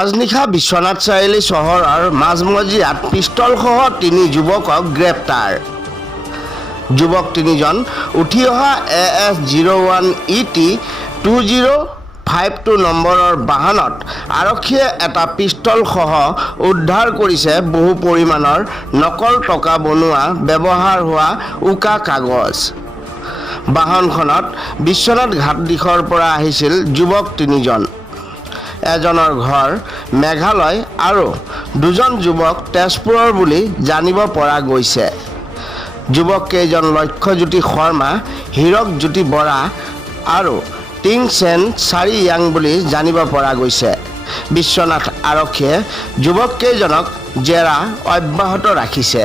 মাজনিশা বিশ্বনাথ চাৰিআলি চহৰৰ মাজমজিয়াত পিষ্টলসহ 3 যুৱকক গ্ৰেপ্তাৰ। যুৱক 3জন উঠি অহা AS01 ET 2052 নম্বৰৰ বাহনত আৰক্ষীয়ে এটা পিষ্টলসহ উদ্ধাৰ কৰিছে বহু পৰিমাণৰ নকল টকা বনোৱা ব্যৱহাৰ হোৱা উকা কাগজ। বাহনখনত বিশ্বনাথ ঘাট দিশৰ পৰা আহিছিল যুৱক 3জন। এজনৰ ঘৰ মেঘালয় আৰু 2জন যুৱক তেজপুৰৰ বুলি জানিব পৰা গৈছে। যুৱক কেইজন লক্ষ্যজ্যোতি শৰ্মা, হীৰকজ্যোতি বৰা আৰু টিংচেন চাৰিয়াং বুলি জানিব পৰা গৈছে। বিশ্বনাথ আৰক্ষীয়ে যুৱক কেইজনক জেৰা অব্যাহত ৰাখিছে।